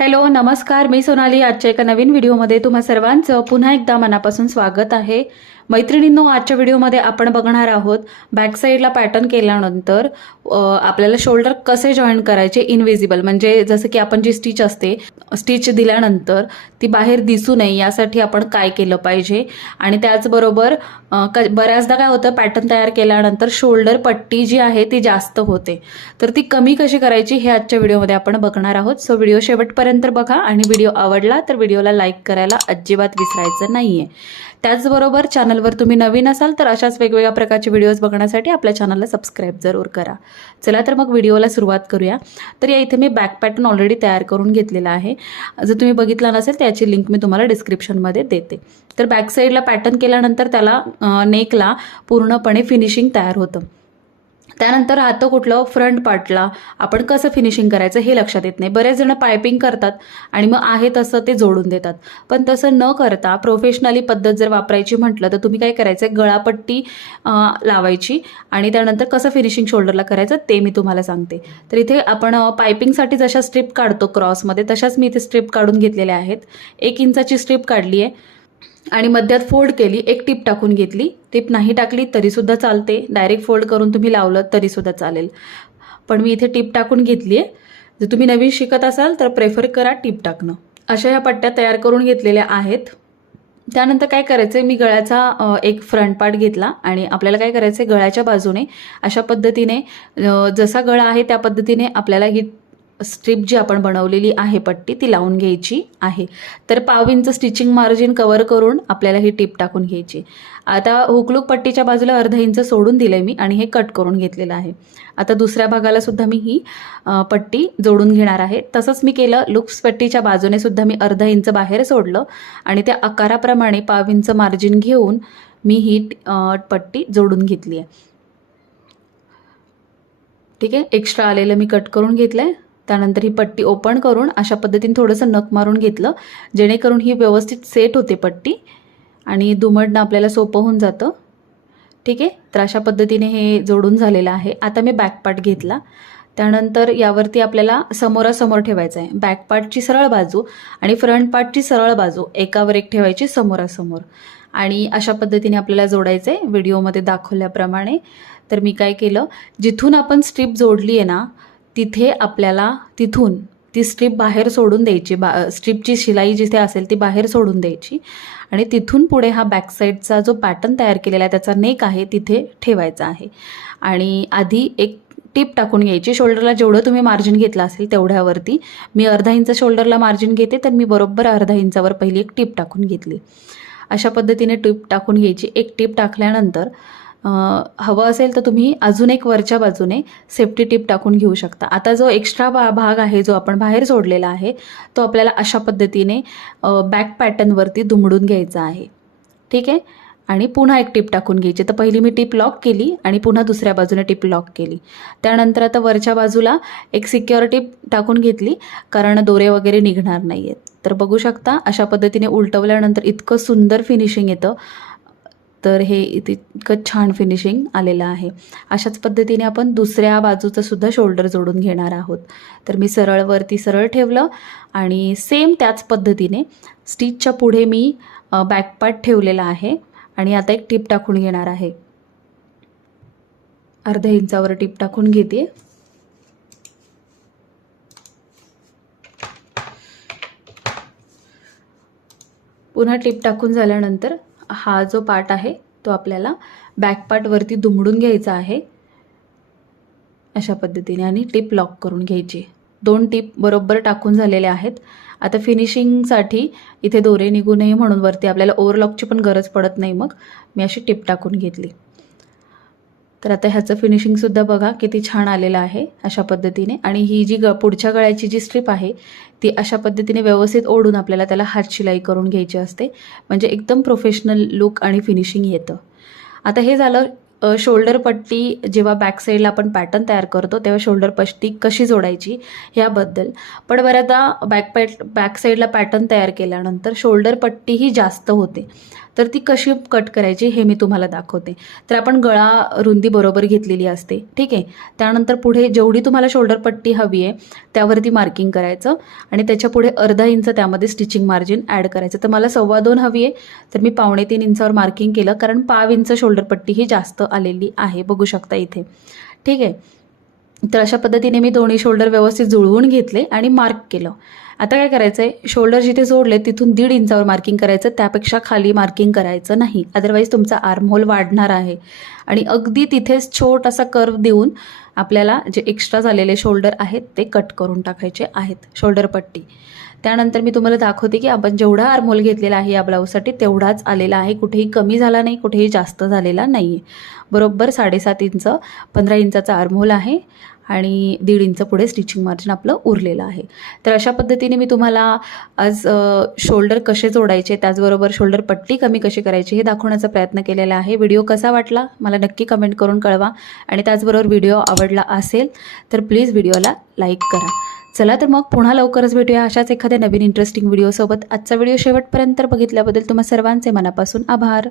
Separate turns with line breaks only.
Hello नमस्कार. मी सोनाली. आजच्या एका नवीन व्हिडिओमध्ये तुम्हा सर्वांचं पुन्हा एकदा मनापासून स्वागत आहे. मैत्रिणींनो आजच्या व्हिडिओमध्ये आपण बघणार आहोत बॅक साईडला पॅटर्न केल्यानंतर आपल्याला शोल्डर कसे जॉईन करायचे इनविजिबल म्हणजे जसं की आपण जी स्टिच असते स्टिच दिल्यानंतर ती बाहेर दिसू नये यासाठी आपण काय केलं पाहिजे? आणि त्याचबरोबर क बऱ्याचदा काय होतं पॅटर्न तयार केल्यानंतर शोल्डर पट्टी जी आहे ती जास्त होते. तर ती कमी कशी करायची हे आजच्या व्हिडिओमध्ये आपण बघणार आहोत. सो व्हिडिओ शेवटपर्यंत बघा. आणि व्हिडिओ आवडला तर व्हिडिओला लाईक करायला अजिबात विसरायचं नाहीये. त्याचबरोबर चॅनल चॅनलवर तुम्ही नवीन असाल तर अशाच वेगवेगळ्या प्रकारचे व्हिडिओज बघण्यासाठी आपल्या चॅनलला सबस्क्राईब जरूर करा. चला तर मग व्हिडिओला सुरुवात करूया. तर या इथे मी बॅक पॅटर्न ऑलरेडी तयार करून घेतलेला आहे. जर तुम्ही बघितला नसेल त्याची लिंक मी तुम्हाला डिस्क्रिप्शनमध्ये देते. तर बॅक साईडला पॅटर्न केल्यानंतर त्याला नेकला पूर्णपणे फिनिशिंग तयार होतं. त्यानंतर राहतं कुठलं? फ्रंट पार्टला आपण कसं फिनिशिंग करायचं हे लक्षात येत नाही. बरेच जण पायपिंग करतात आणि मग आहे तसं ते जोडून देतात. पण तसं न करता प्रोफेशनली पद्धत जर वापरायची म्हटलं तर तुम्ही काय करायचं? गळापट्टी लावायची आणि त्यानंतर कसं फिनिशिंग शोल्डरला करायचं ते मी तुम्हाला सांगते. तर इथे आपण पायपिंगसाठी जशा स्ट्रीप काढतो क्रॉसमध्ये तशाच मी इथे स्ट्रीप काढून घेतलेल्या आहेत. एक इंचाची स्ट्रीप काढली आहे आणि मध्यात फोल्ड केली एक टीप टाकून घेतली. टीप नाही टाकली तरीसुद्धा चालते. डायरेक्ट फोल्ड करून तुम्ही लावलं तरीसुद्धा चालेल. पण मी इथे टीप टाकून घेतली आहे. जर तुम्ही नवीन शिकत असाल तर प्रेफर करा टीप टाकणं. अशा ह्या पट्ट्या तयार करून घेतलेल्या आहेत. त्यानंतर काय करायचं आहे मी गळ्याचा एक फ्रंट पार्ट घेतला आणि आपल्याला काय करायचं आहे गळ्याच्या बाजूने अशा पद्धतीने जसा गळा आहे त्या पद्धतीने आपल्याला ही स्ट्रीप जी आपण बनवलेली आहे पट्टी ती लावून घ्यायची आहे. तर पाव इंच स्टिचिंग मार्जिन कवर करून आपल्याला ही टीप टाकून घ्यायची. आता हुकलूक पट्टीच्या बाजूला अर्धा इंच सोडून दिलं आहे मी आणि हे कट करून घेतलेलं आहे. आता दुसऱ्या भागाला सुद्धा मी ही पट्टी जोडून घेणार आहे. तसंच मी केलं लुक्स पट्टीच्या बाजूने सुद्धा मी अर्धा इंच बाहेर सोडलं आणि त्या आकाराप्रमाणे पाव इंच मार्जिन घेऊन मी ही पट्टी जोडून घेतली आहे. ठीक आहे? एक्स्ट्रा आलेलं मी कट करून घेतलं आहे त्यानंतर ही पट्टी ओपन करून अशा पद्धतीने थोडंसं नख मारून घेतलं. जेणेकरून ही व्यवस्थित सेट होते पट्टी आणि दुमडणं आपल्याला सोपं होऊन जातं. ठीक आहे? तर अशा पद्धतीने हे जोडून झालेलं आहे. आता मी बॅकपार्ट घेतला. त्यानंतर यावरती आपल्याला समोरासमोर ठेवायचं आहे बॅकपार्टची सरळ बाजू आणि फ्रंट पार्टची सरळ बाजू एकावर एक ठेवायची समोरासमोर. आणि अशा पद्धतीने आपल्याला जोडायचं आहे व्हिडिओमध्ये दाखवल्याप्रमाणे. तर मी काय केलं? जिथून आपण स्ट्रीप जोडली आहे ना तिथे आपल्याला तिथून ती स्ट्रीप बाहेर सोडून द्यायची. बा स्ट्रीपची शिलाई जिथे असेल ती बाहेर सोडून द्यायची. आणि तिथून पुढे हा बॅकसाईडचा जो पॅटर्न तयार केलेला आहे त्याचा नेक आहे तिथे ठेवायचा आहे. आणि आधी एक टीप टाकून घ्यायची. शोल्डरला जेवढं तुम्ही मार्जिन घेतलं असेल तेवढ्यावरती. मी अर्धा इंच शोल्डरला मार्जिन घेते तर मी बरोबर अर्धा इंचावर पहिली एक टीप टाकून घेतली. अशा पद्धतीने टीप टाकून घ्यायची. एक टीप टाकल्यानंतर हवं असेल तर तुम्ही अजून एक वरच्या बाजूने सेफ्टी टीप टाकून घेऊ शकता. आता जो एक्स्ट्रा बा भाग आहे जो आपण बाहेर सोडलेला आहे तो आपल्याला अशा पद्धतीने बॅक पॅटर्नवरती दुमडून घ्यायचा आहे. ठीक आहे? आणि पुन्हा एक टीप टाकून घ्यायची. तर पहिली मी टिप लॉक केली आणि पुन्हा दुसऱ्या बाजूने टिप लॉक केली. त्यानंतर आता वरच्या बाजूला एक सिक्युअर टाकून घेतली कारण दोरे वगैरे निघणार नाही आहेत तर बघू शकता अशा पद्धतीने उलटवल्यानंतर इतकं सुंदर फिनिशिंग येतं. तर हे इथे इतकं छान फिनिशिंग आलेलं आहे. अशाच पद्धतीने आपण दुसऱ्या बाजूचं सुद्धा शोल्डर जोडून घेणार आहोत. तर मी सरळ वरती सरळ ठेवलं आणि सेम त्याच पद्धतीने स्टिचच्या पुढे मी बॅकपार्ट ठेवलेला आहे आणि आता एक टीप टाकून घेणार आहे. अर्ध्या इंचावर टीप टाकून घेते. पुन्हा टीप टाकून झाल्यानंतर हा जो पार्ट आहे तो आपल्याला बॅक पार्टवरती दुमडून घ्यायचा आहे. अशा पद्धतीने आणि टिप लॉक करून घ्यायची. दोन टीप बरोबर टाकून झालेल्या आहेत. आता फिनिशिंगसाठी इथे दोरे निघू नये म्हणून वरती आपल्याला ओव्हरलॉकची पण गरज पडत नाही मग. मी अशी टीप टाकून घेतली. तर आता ह्याचं फिनिशिंगसुद्धा बघा किती छान आलेलं आहे अशा पद्धतीने. आणि ही जी ग पुढच्या गळ्याची जी स्ट्रीप आहे ती अशा पद्धतीने व्यवस्थित ओढून आपल्याला त्याला हात शिलाई करून घ्यायची असते. म्हणजे एकदम प्रोफेशनल लुक आणि फिनिशिंग येतं. आता हे झालं शोल्डर पट्टी जेव्हा बॅक साईडला आपण पॅटर्न तयार करतो तेव्हा शोल्डर पट्टी कशी जोडायची ह्याबद्दल पण बऱ्याचदा बॅक पॅट बॅक साईडला पॅटर्न तयार केल्यानंतर शोल्डर पट्टीही जास्त होते. तर ती कशी कट करायची हे मी तुम्हाला दाखवते. तर आपण गळा रुंदी बरोबर घेतलेली असते ठीक आहे? त्यानंतर पुढे जेवढी तुम्हाला शोल्डर पट्टी हवी आहे त्यावरती मार्किंग करायचं आणि त्याच्या पुढे अर्धा इंच त्यामध्ये स्टिचिंग मार्जिन ॲड करायचं. तर मला सव्वा दोन हवी आहे तर मी पावणे तीन इंचावर मार्किंग केलं कारण पाव इंच शोल्डर पट्टी ही जास्त आलेली आहे. बघू शकता इथे. ठीक आहे? तर अशा पद्धतीने मी दोन्ही शोल्डर व्यवस्थित जुळवून घेतले आणि मार्क केलं. आता काय करायचं आहे शोल्डर जिथे जोडले तिथून दीड इंचावर मार्किंग करायचं. त्यापेक्षा खाली मार्किंग करायचं नाही. अदरवाईज तुमचा आर्महोल वाढणार आहे. आणि अगदी तिथेच छोटासा कर्व देऊन आपल्याला जे एक्स्ट्रा झालेले शोल्डर आहेत ते कट करून टाकायचे आहेत. शोल्डर पट्टी. त्यानंतर मी तुम्हाला दाखवते की आपण जेवढा आर्मोल घेतलेला आहे या ब्लाऊजसाठी तेवढाच आलेला आहे. कुठेही कमी झाला नाही कुठेही जास्त झालेला नाही आहे बरोबर साडेसात इंच पंधरा इंचाचा आर्मोल आहे आणि दीड इंच पुढे स्टिचिंग मार्जिन आपलं उरलेलं आहे. तर अशा पद्धतीने मी तुम्हाला आज शोल्डर कसे जोडायचे त्याचबरोबर शोल्डर पट्टी कमी कशी करायची हे दाखवण्याचा प्रयत्न केलेला आहे. व्हिडिओ कसा वाटला मला नक्की कमेंट करून कळवा आणि त्याचबरोबर व्हिडिओ आवडला असेल तर प्लीज व्हिडिओला लाईक करा. चला तर मग पुन्हा लवकरच भेटूया अशाच एखाद्या नवीन इंटरेस्टिंग व्हिडिओसोबत आजचा व्हिडिओ शेवटपर्यंत बघितल्याबद्दल तुम्हा सर्वांचे मनापासून आभार.